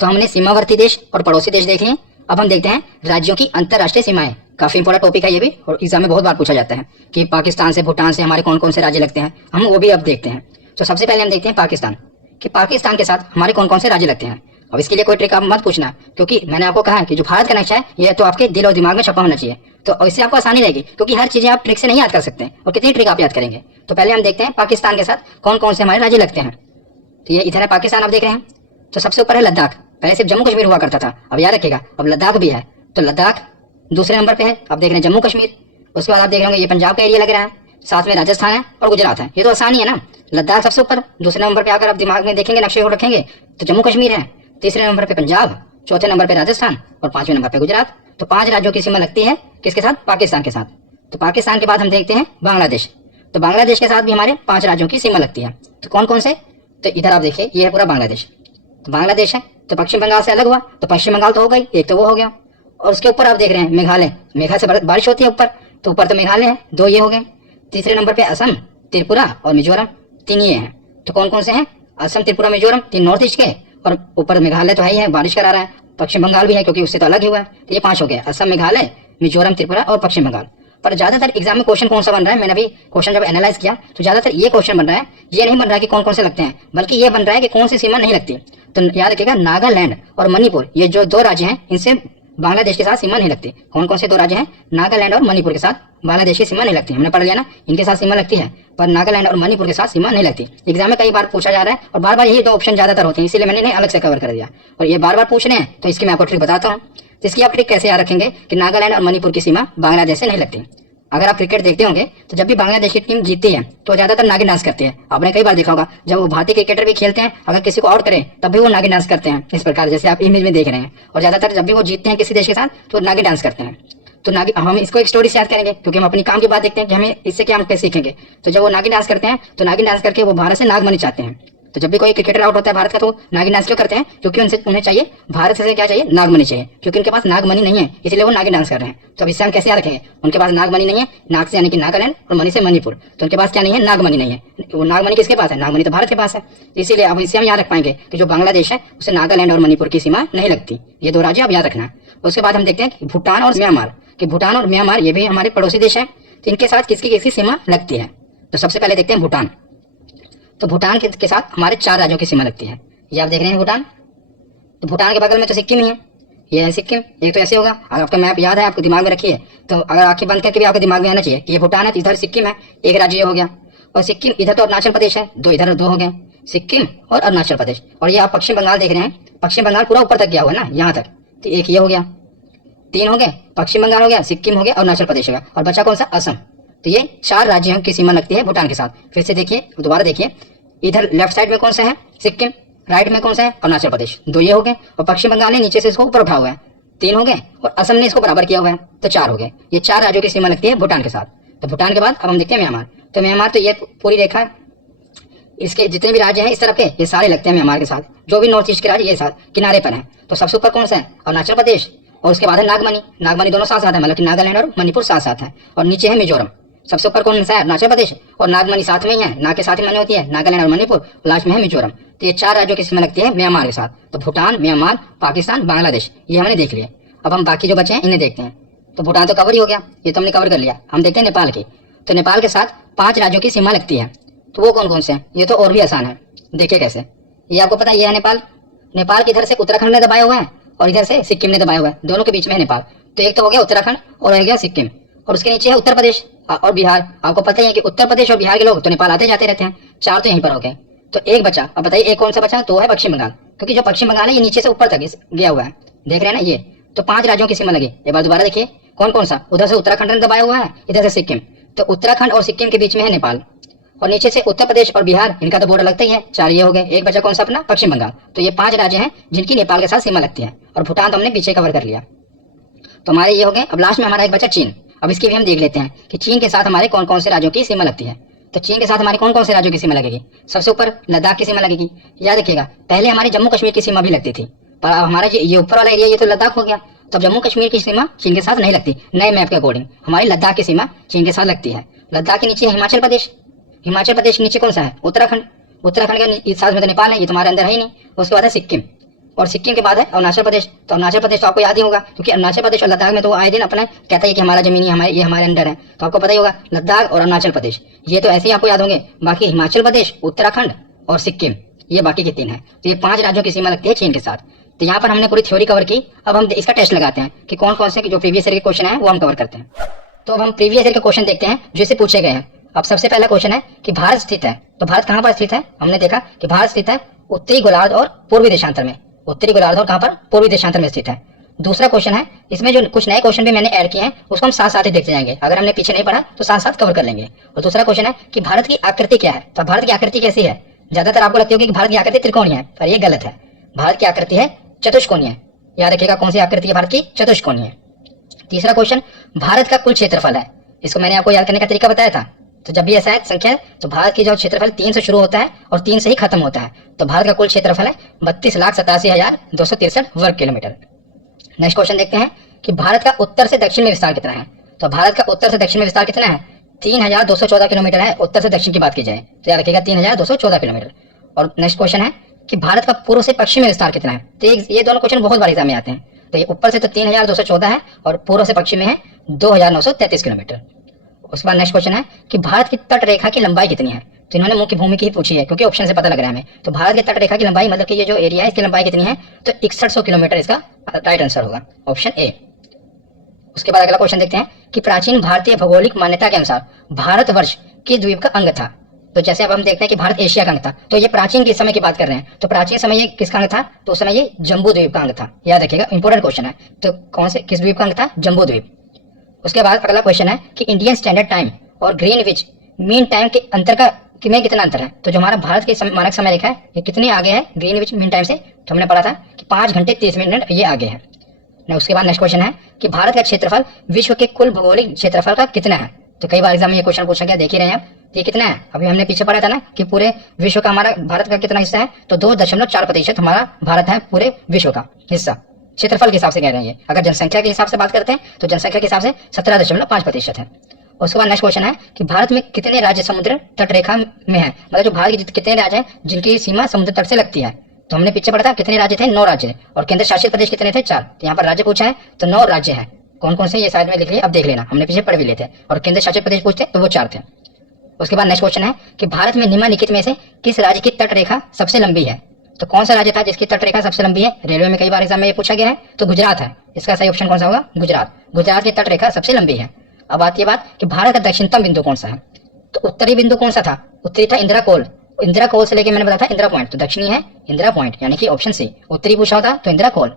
तो हमने सीमावर्ती देश और पड़ोसी देश देख लिए। अब हम देखते हैं राज्यों की अंतरराष्ट्रीय सीमाएं। काफी इंपॉर्टेंट टॉपिक है ये भी, और एग्जाम में बहुत बार पूछा जाता है कि पाकिस्तान से, भूटान से हमारे कौन कौन से राज्य लगते हैं, हम वो भी अब देखते हैं। तो सबसे पहले हम देखते हैं पाकिस्तान, कि पाकिस्तान के साथ हमारे कौन कौन से राज्य लगते हैं। अब इसके लिए कोई ट्रिक आप मत पूछना, क्योंकि मैंने आपको कहा है कि जो भारत का नक्शा है ये तो आपके दिल और दिमाग में छपा होना चाहिए। तो इससे आपको आसानी रहेगी, क्योंकि हर चीजें आप ट्रिक से नहीं याद कर सकते, और कितनी ट्रिक आप याद करेंगे। तो पहले हम देखते हैं पाकिस्तान के साथ कौन कौन से हमारे राज्य लगते हैं। तो ये इधर है पाकिस्तान, आप देख रहे हैं। तो सबसे ऊपर है लद्दाख, पहले सिर्फ जम्मू कश्मीर हुआ करता था, अब याद रखिएगा अब लद्दाख भी है। तो लद्दाख दूसरे नंबर पे है, आप देख रहे हैं जम्मू कश्मीर। उसके बाद आप देख रहे होंगे ये पंजाब का एरिया लग रहा है, साथ में राजस्थान है और गुजरात है। ये तो आसानी है ना, लद्दाख सबसे ऊपर, दूसरे नंबर पे आकर आप दिमाग में देखेंगे, नक्शे को रखेंगे तो जम्मू कश्मीर है, तीसरे नंबर पे पंजाब, चौथे नंबर पे राजस्थान और 5वें नंबर पे गुजरात। तो 5 राज्यों की सीमा लगती है किसके साथ, पाकिस्तान के साथ। तो पाकिस्तान के बाद हम देखते हैं बांग्लादेश। तो बांग्लादेश के साथ भी हमारे 5 राज्यों की सीमा लगती है। तो कौन कौन से, तो इधर आप देखिए ये है पूरा बांग्लादेश। तो बांग्लादेश है, तो पश्चिम बंगाल से अलग हुआ, तो पश्चिम बंगाल तो हो गई, एक तो वो हो गया। और उसके ऊपर आप देख रहे हैं मेघालय, मेघालय से बारिश होती है ऊपर, तो ऊपर तो मेघालय है, 2 ये हो गए। तीसरे नंबर पे असम, त्रिपुरा और मिजोरम, 3 ये हैं। तो कौन कौन से हैं, असम, त्रिपुरा, मिजोरम, 3 नॉर्थ ईस्ट के, और ऊपर मेघालय तो है ही है, बारिश करा रहा है, पश्चिम बंगाल भी है क्योंकि उससे तो अलग ही हुआ है। तो ये 5 हो गया, असम, मेघालय, मिजोरम, त्रिपुरा और पश्चिम बंगाल। पर ज्यादातर एग्जाम में क्वेश्चन कौन सा बन रहा है, मैंने अभी क्वेश्चन जब एनालाइज किया तो ज्यादातर ये क्वेश्चन बन रहा है, ये नहीं बन रहा है कि कौन कौन से लगते हैं, बल्कि ये बन रहा है कि कौन सी सीमा नहीं लगती। तो याद रखिएगा, नागालैंड और मणिपुर ये जो 2 राज्य हैं, इनसे बांग्लादेश के साथ सीमा नहीं लगती। कौन कौन से 2 राज्य हैं? नागालैंड और मणिपुर के साथ बांग्लादेश की सीमा नहीं लगती। हमने पढ़ लिया ना, इनके साथ सीमा लगती है, पर नागालैंड और मणिपुर के साथ सीमा नहीं लगती। एग्जाम में कई बार पूछा जा रहा है और बार बार यही 2 ऑप्शन ज्यादातर होते हैं, इसीलिए मैंने इन्हें अलग से कवर कर दिया। और ये बार बार पूछ रहे हैं तो इसकी मैं आपको ट्रिक बताता हूँ। तो इसकी आप ट्रिक कैसे याद रखेंगे कि नागालैंड और मणिपुर की सीमा बांग्लादेश से नहीं लगती। अगर आप क्रिकेट देखते होंगे तो जब भी बांग्लादेश की टीम जीतती है तो ज्यादातर नागिन डांस करती है। आपने कई बार देखा होगा, जब वो भारतीय क्रिकेटर भी खेलते हैं, अगर किसी को आउट करें तब भी वो नागिन डांस करते हैं, इस प्रकार जैसे आप इमेज में देख रहे हैं। और ज्यादातर जब भी वो जीतते हैं किसी देश के साथ तो नागिन डांस करते हैं। तो हम इसको एक स्टोरी से याद करेंगे क्योंकि हम अपनी काम की बात देखते हैं कि हमें इससे क्या हम क्या सीखेंगे। तो जब वो नागिन डांस करते हैं तो नागिन डांस करके वो भारत से नागमणि चाहते हैं। तो जब भी कोई क्रिकेटर आउट होता है भारत का तो नागिन डांस क्यों करते हैं? क्योंकि उन्हें चाहिए भारत से क्या चाहिए? नागमणि चाहिए, क्योंकि उनके पास नागमणि नहीं है, इसलिए वो नागिन डांस कर रहे हैं। तो अब इससे हम कैसे याद रखेंगे? उनके पास नागमणि नहीं है, नाग से यानी कि नागालैंड और मणि से मणिपुर, तो उनके पास क्या नहीं है? नागमणि नहीं है। वो नागमणि किसके पास है? नागमणि तो भारत के पास है। इसीलिए अब इससे हम याद रख पाएंगे कि जो बांग्लादेश है उसे नागालैंड और मणिपुर की सीमा नहीं लगती। ये 2 राज्य अब याद रखना है। उसके बाद हम देखते हैं कि भूटान और म्यांमार, कि भूटान और म्यांमार ये भी हमारे पड़ोसी देश हैं, तो इनके साथ किसकी किसकी सीमा लगती है। तो सबसे पहले देखते हैं भूटान। तो भूटान के साथ हमारे 4 राज्यों की सीमा लगती है। ये आप देख रहे हैं भूटान। तो भूटान के बगल में तो सिक्किम ही है, ये है सिक्किम। एक तो ऐसे होगा, अगर आपका मैप याद है आपको दिमाग में रखिए, तो अगर आंखें बंद करके भी आपके दिमाग में आना चाहिए कि ये भूटान है, तो इधर सिक्किम है, एक राज्य ये हो गया। और सिक्किम इधर तो अरुणाचल प्रदेश है, 2 इधर 2 हो गए, सिक्किम और अरुणाचल प्रदेश। और ये आप पश्चिम बंगाल देख रहे हैं, पश्चिम बंगाल पूरा ऊपर तक गया हुआ है ना, यहाँ तक। तो एक ये हो गया, 3 हो गए, पश्चिम बंगाल हो गया, सिक्किम हो गया, अरुणाचल प्रदेश हो गया, और बचा कौन सा? असम। तो ये 4 राज्यों की सीमा लगती है भूटान के साथ। फिर से देखिए, दोबारा देखिए, इधर लेफ्ट साइड में कौन सा है? सिक्किम। राइट में कौन सा है? अरुणाचल प्रदेश। 2 ये हो गए, और पश्चिम बंगाल ने नीचे से इसको ऊपर उठा हुआ है, 3 हो गए, और असम ने इसको बराबर किया हुआ है, तो 4 हो गए। ये 4 राज्यों की सीमा लगती है भूटान के साथ। तो भूटान के बाद अब हम देखते हैं म्यांमार। तो म्यांमार तो ये पूरी रेखा, इसके जितने भी राज्य हैं इस तरफ के, ये सारे लगते हैं म्यांमार के साथ। जो भी नॉर्थ ईस्ट के राज्य ये साथ किनारे पर हैं। तो सबसे ऊपर कौन सा है? अरुणाचल प्रदेश, और उसके बाद है नागमणि। नागमणि दोनों साथ साथ है, मतलब कि नागालैंड और मणिपुर साथ साथ है। और नीचे है मिजोरम। सबसे ऊपर कौन सा है? अरुणाचल प्रदेश, और नागमणि साथ में ही है, नाग के साथ ही मणि होती है, नागालैंड और मणिपुर, लास्ट में है मिजोरम। तो ये 4 राज्यों की सीमा लगती है म्यांमार के साथ। तो भूटान, म्यांमार, पाकिस्तान, बांग्लादेश, ये हमने देख लिया। अब हम बाकी जो बचे हैं इन्हें देखते हैं। तो भूटान तो कवर ही हो गया, ये तो हमने कवर कर लिया। हम देखते हैं नेपाल की। तो नेपाल के साथ 5 राज्यों की सीमा लगती है। तो वो कौन कौन से हैं? ये तो और भी आसान है, देखिए कैसे। ये आपको पता है, ये है नेपाल। नेपाल की इधर से उत्तराखंड ने दबाया हुआ है और इधर से सिक्किम ने दबाया हुआ है, दोनों के बीच में है नेपाल। तो एक तो हो गया उत्तराखंड और हो गया सिक्किम, और उसके नीचे है उत्तर प्रदेश और बिहार। आपको पता ही है कि उत्तर प्रदेश और बिहार के लोग तो नेपाल आते जाते रहते हैं। 4 तो यहीं पर हो गए। तो एक बचा, अब बताइए एक कौन सा बचा? तो है पश्चिम बंगाल, क्योंकि जो पश्चिम बंगाल है ये नीचे से ऊपर तक गया हुआ है, देख रहे हैं ना ये। तो 5 राज्यों की सीमा लगी। एक बार दोबारा देखिए, कौन कौन सा? उधर से उत्तराखंड ने दबाया हुआ है, इधर से सिक्किम। तो उत्तराखंड और सिक्किम के बीच में है नेपाल, और नीचे से उत्तर प्रदेश और बिहार, इनका तो बॉर्डर लगता ही है। 4 ये हो गए। एक बचा कौन सा? अपना पश्चिम बंगाल। तो ये 5 राज्य हैं जिनकी नेपाल के साथ सीमा लगती है, और भूटान तो हमने पीछे कवर कर लिया। तो हमारे ये हो गए। अब लास्ट में हमारा एक बचा चीन। अब इसकी भी हम देख लेते हैं कि चीन के साथ हमारे कौन कौन से राज्यों की सीमा लगती है। तो चीन के साथ हमारे कौन कौन से राज्यों की सीमा लगेगी? सबसे ऊपर लद्दाख की सीमा लगेगी। याद रखिएगा, पहले हमारी जम्मू कश्मीर की सीमा भी लगती थी, पर अब हमारा ये ऊपर वाला एरिया ये तो लद्दाख हो गया। तब जम्मू कश्मीर की सीमा चीन के साथ नहीं लगती। नए मैप के अकॉर्डिंग हमारी लद्दाख की सीमा चीन के साथ लगती है। लद्दाख के नीचे है हिमाचल प्रदेश। हिमाचल प्रदेश के नीचे कौन सा है? उत्तराखंड। उत्तराखंड के साथ में तो नेपाल है, ये तुम्हारे अंदर है ही नहीं। उसके बाद है सिक्किम, और सिक्किम के बाद है अरुणाचल प्रदेश। तो अरुणाचल प्रदेश तो आपको याद ही होगा, क्योंकि अरुणाचल प्रदेश और लद्दाख में तो आए दिन अपना कहता है कि हमारा जमीन ये हमारे अंडर है। तो आपको पता ही होगा लद्दाख और अरुणाचल प्रदेश ये तो ऐसे ही आपको याद होंगे। बाकी हिमाचल प्रदेश, उत्तराखंड और सिक्किम, ये बाकी के 3 है। तो ये 5 राज्यों की सीमा लगती है चीन के साथ। तो यहाँ पर हमने पूरी थ्योरी कवर की। अब हम इसका टेस्ट लगाते हैं कि कौन कौन से जो प्रीवियस ईयर के क्वेश्चन है वो हम कवर करते हैं। तो अब हम प्रीवियस ईयर के क्वेश्चन देखते हैं जो इससे पूछे गए हैं। अब सबसे पहला क्वेश्चन है कि भारत स्थित है, तो भारत कहाँ पर स्थित है? हमने देखा कि भारत स्थित है उत्तरी गोलार्ध और पूर्वी देशांतर में। उत्तरी गोलार्ध और कहाँ पर? पूर्वी देशांतर में स्थित है। दूसरा क्वेश्चन है, इसमें जो कुछ नए क्वेश्चन भी मैंने ऐड किए हैं उसको हम साथ साथ ही देखते जाएंगे। अगर हमने पीछे नहीं पढ़ा तो साथ साथ कवर कर लेंगे। और दूसरा क्वेश्चन है कि भारत की आकृति क्या है? तो भारत की आकृति कैसी है? ज्यादातर आपको लगती होगी कि भारत की आकृति त्रिकोणीय है, पर यह गलत है। भारत की आकृति है चतुष्कोणीय। याद रखिएगा कौन सी आकृति है भारत की? चतुष्कोणीय। तीसरा क्वेश्चन, भारत का कुल क्षेत्रफल है। इसको मैंने आपको याद करने का तरीका बताया था। तो जब भी ऐसा है संख्या है तो भारत की जो क्षेत्रफल 3 से शुरू होता है और 3 से ही खत्म होता है। तो भारत का कुल क्षेत्रफल है 32,87,263 वर्ग किलोमीटर। नेक्स्ट क्वेश्चन देखते हैं कि भारत का उत्तर से दक्षिण में विस्तार कितना है? तो भारत का उत्तर से दक्षिण में विस्तार कितना है? 3,214 किलोमीटर है। उत्तर से दक्षिण की बात की जाए तो याद रखिएगा 3,214 किलोमीटर। और नेक्स्ट क्वेश्चन है कि भारत का पूर्व से पश्चिम में विस्तार कितना है। तो ये दोनों क्वेश्चन बहुत बार एग्जाम में आते हैं। तो ये ऊपर से तो 3214 है और पूर्व से पश्चिम में है 2933 किलोमीटर। उसके बाद नेक्स्ट क्वेश्चन है कि भारत की तट रेखा की लंबाई कितनी है। तो इन्होंने मुख्य भूमि की ही पूछी है क्योंकि ऑप्शन से पता लग रहा है हमें। तो भारत की तट रेखा की लंबाई मतलब कि ये जो एरिया है इसकी लंबाई कितनी है, तो 6100 किलोमीटर इसका राइट आंसर होगा, ऑप्शन ए। उसके बाद अगला क्वेश्चन देखते हैं कि प्राचीन भारतीय भौगोलिक मान्यता के अनुसार भारतवर्ष किस द्वीप का अंग था। तो जैसे अब हम देखते हैं कि भारत एशिया का अंग था, तो ये प्राचीन के समय की बात कर रहे हैं। तो प्राचीन समय ये किसका अंग था, तो उस समय ये जम्बू द्वीप का अंग था। याद रखिएगा, इंपॉर्टेंट क्वेश्चन है। तो कौन से किस द्वीप का अंग था, जम्बू द्वीप। उसके बाद अगला क्वेश्चन है कि इंडियन स्टैंडर्ड टाइम और ग्रीनविच मीन टाइम के अंतर का में कितना अंतर है। तो जो हमारा भारत के मानक समय रेखा है ये कितने आगे है ग्रीनविच मीन टाइम से, तो हमने पढ़ा था कि 5 घंटे 30 मिनट ये आगे है। उसके बाद नेक्स्ट क्वेश्चन है कि भारत का क्षेत्रफल विश्व के कुल भौगोलिक क्षेत्रफल का कितना है। तो कई बार एग्जाम में ये क्वेश्चन पूछा गया, देख ही रहे हैं आप। ये कितना है, अभी हमने पीछे पढ़ा था ना कि पूरे विश्व का हमारा भारत का कितना हिस्सा है, तो 2.4% हमारा भारत है पूरे विश्व का हिस्सा। क्षेत्रफल के हिसाब से कह रहे हैं ये। अगर जनसंख्या के हिसाब से बात करते हैं तो जनसंख्या के हिसाब से 17.5% है। उसके बाद नेक्स्ट क्वेश्चन है कि भारत में कितने राज्य समुद्र तट रेखा में है, मतलब जो भारत के कितने राज्य हैं जिनकी सीमा समुद्र तट से लगती है। तो हमने पीछे पढ़ा था कितने राज्य थे, 9 राज्य, और केंद्र शासित प्रदेश कितने थे, 4। तो यहाँ पर राज्य पूछा है तो 9 राज्य हैं। कौन कौन से ये साइड में लिख लिए, अब देख लेना, हमने पीछे पढ़ भी लेते। और केंद्र शासित प्रदेश पूछते तो वो 4 थे। उसके बाद नेक्स्ट क्वेश्चन है कि भारत में निम्नलिखित में से किस राज्य की तट रेखा सबसे लंबी है। तो कौन सा राज्य था जिसकी तट रेखा सबसे लंबी है, रेलवे में कई बार एग्जाम में ये पूछा गया है, तो गुजरात है। इसका सही ऑप्शन कौन सा होगा, गुजरात। गुजरात की तट रेखा सबसे लंबी है। अब आती है बात कि भारत का दक्षिणतम बिंदु कौन सा है। तो उत्तरी बिंदु कौन सा था, उत्तरी था इंदिरा कोल। इंदिरा कोल से लेके मैंने बताया था इंदिरा पॉइंट, तो दक्षिणी है इंदिरा पॉइंट, यानी कि ऑप्शन सी। उत्तरी पूछा होता तो इंदिरा कोल।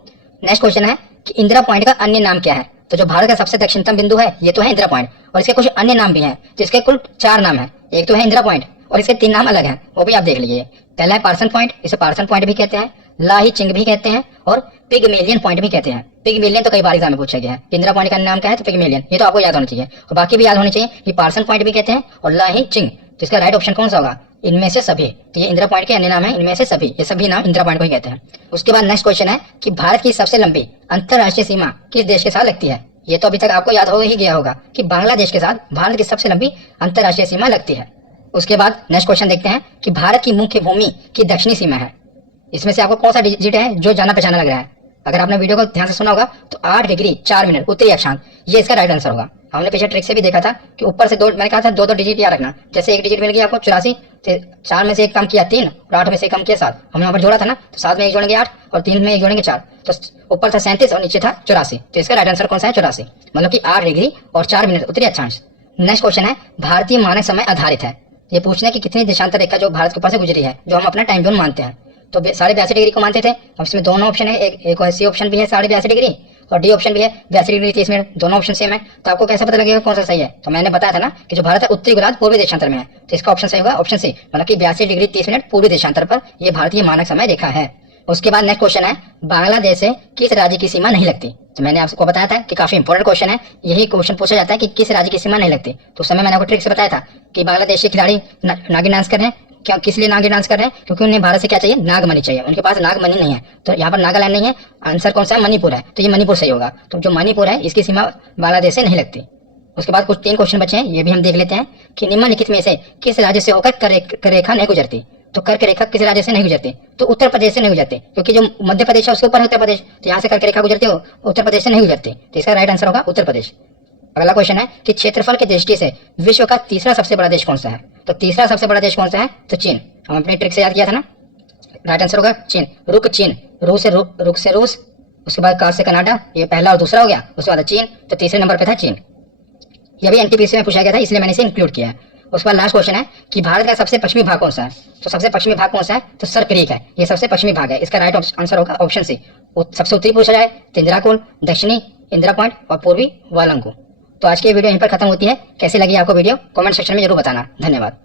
नेक्स्ट क्वेश्चन है कि इंदिरा पॉइंट का अन्य नाम क्या है। तो जो भारत का सबसे दक्षिणतम बिंदु है ये तो है इंदिरा पॉइंट, और इसके कुछ अन्य नाम भी हैं, तो इसके कुल 4 नाम है। एक तो है इंदिरा पॉइंट और इसके 3 नाम अलग हैं, वो भी आप देख लीजिए। पहला है पार्सन पॉइंट, इसे पार्सन पॉइंट भी कहते हैं, लाही चिंग भी कहते हैं, और पिगमेलियन पॉइंट भी कहते हैं। पिगमेलियन तो कई बार एग्जाम में पूछा गया है। इंदिरा पॉइंट का नाम क्या है, तो पिगमेलियन, ये तो आपको याद होना चाहिए। और बाकी भी याद होने चाहिए कि पार्सन पॉइंट भी कहते हैं और लाही चिंग। तो इसका राइट ऑप्शन कौन सा होगा, इनमें से सभी। तो ये इंदिरा पॉइंट के अन्य नाम है, इनमें से सभी, ये सभी नाम इंदिरा पॉइंट को ही कहते हैं। उसके बाद नेक्स्ट क्वेश्चन है कि भारत की सबसे लंबी अंतरराष्ट्रीय सीमा किस देश के साथ लगती है। ये तो अभी तक आपको याद हो ही गया होगा कि बांग्लादेश के साथ भारत की सबसे लंबी अंतरराष्ट्रीय सीमा लगती है। उसके बाद नेक्स्ट क्वेश्चन देखते हैं कि भारत की मुख्य भूमि की दक्षिणी सीमा है। इसमें से आपको कौन सा डिजिट है जो जाना पहचाना लग रहा है। अगर आपने वीडियो को ध्यान से सुना होगा तो 8 डिग्री 4 मिनट उत्तरी अक्षांश, ये इसका राइट आंसर होगा। हमने पीछे ट्रिक से भी देखा था कि ऊपर से मैंने कहा था 2 डिजिट याद रखना। जैसे एक डिजिट मिल गया आपको 84, 4 में से एक कम किया 3 और 8 में से कम किया 7। हमने यहाँ पर जोड़ा था ना, तो 7 में एक जोड़ेंगे 8 और 3 में एक जोड़ेंगे 4, तो ऊपर था 37 और नीचे था 84। तो इसका राइट आंसर कौन सा है, 84, मतलब कि 8 डिग्री और 4 मिनट उत्तरी अक्षांश। नेक्स्ट क्वेश्चन है भारतीय मानक समय आधारित है। ये पूछना है कि कितनी देशांतर रेखा जो भारत के ऊपर से गुजरी है, जो हम अपना टाइम जोन मानते हैं। तो 82.5 डिग्री को मानते थे। अब इसमें दोनों ऑप्शन है, एक सी ऑप्शन भी है 82.5 डिग्री और डी ऑप्शन भी है 82 डिग्री 30 मिनट, दोनों ऑप्शन सेम है। तो आपको कैसे पता लगेगा कौन सा सही है। तो मैंने बताया था ना कि जो भारत है उत्तरी गोलार्ध पूर्वी देशांतर में है, तो इसका ऑप्शन सही होगा ऑप्शन सी, मतलब कि 82 डिग्री 30 मिनट पूर्वी देशांतर पर यह भारतीय मानक समय रेखा है। उसके बाद नेक्स्ट क्वेश्चन है बांग्लादेश से किस राज्य की सीमा नहीं लगती। तो मैंने आपको बताया था कि काफी इंपॉर्टेंट क्वेश्चन है। यही क्वेश्चन पूछा जाता है कि किस राज्य की सीमा नहीं लगती। तो उस समय मैंने आपको ट्रिक से बताया था कि बांग्लादेशी खिलाड़ी नागिन डांस कर रहे हैं। क्या किस लिए नागिन डांस कर रहे हैं, क्योंकि उन्हें भारत से क्या चाहिए, नागमणि चाहिए। उनके पास नागमणि नहीं है, तो यहाँ पर नागालैंड नहीं है, आंसर कौन सा है, मणिपुर है। तो ये मणिपुर सही होगा। तो जो मणिपुर है इसकी सीमा बांग्लादेश से नहीं लगती। उसके बाद कुछ 3 क्वेश्चन बचे हैं, ये भी हम देख लेते हैं कि निम्नलिखित में से किस राज्य से होकर कर्क रेखा नहीं गुजरती। तो कर्क रेखा किस राज्य से नहीं गुजरती, तो उत्तर प्रदेश से नहीं गुजरती, क्योंकि जो मध्य प्रदेश है उसके ऊपर है उत्तर प्रदेश, तो यहाँ से कर्क रेखा गुजरती हो, उत्तर प्रदेश से नहीं गुजरती। तो इसका राइट आंसर होगा उत्तर प्रदेश। अगला क्वेश्चन है कि क्षेत्रफल की दृष्टि से विश्व का तीसरा सबसे बड़ा देश कौन सा है। तो तीसरा सबसे बड़ा देश कौन सा है, तो चीन। हम अपने ट्रिक से याद किया था ना, राइट आंसर होगा चीन। रुक चीन, रुक से रूस, उसके बाद का से कनाडा, ये पहला और दूसरा हो गया। उसके बाद चीन, तो तीसरे नंबर पे था चीन। यह भी एनटीपीसी में पूछा गया था, इसलिए मैंने इसे इंक्लूड किया है। उसके बाद लास्ट क्वेश्चन है कि भारत का सबसे पश्चिमी भाग कौन सा है। तो सबसे पश्चिमी भाग कौन सा है, तो सर क्रीक है, ये सबसे पश्चिमी भाग है। इसका राइट आंसर होगा ऑप्शन सी। सबसे उत्तरी पूछा जाए तो इंदिरा कोल, दक्षिणी इंदिरा पॉइंट और पूर्वी वालंगू। तो आज की वीडियो यहीं पर खत्म होती है। कैसी लगी आपको वीडियो, कमेंट सेक्शन में जरूर बताना। धन्यवाद।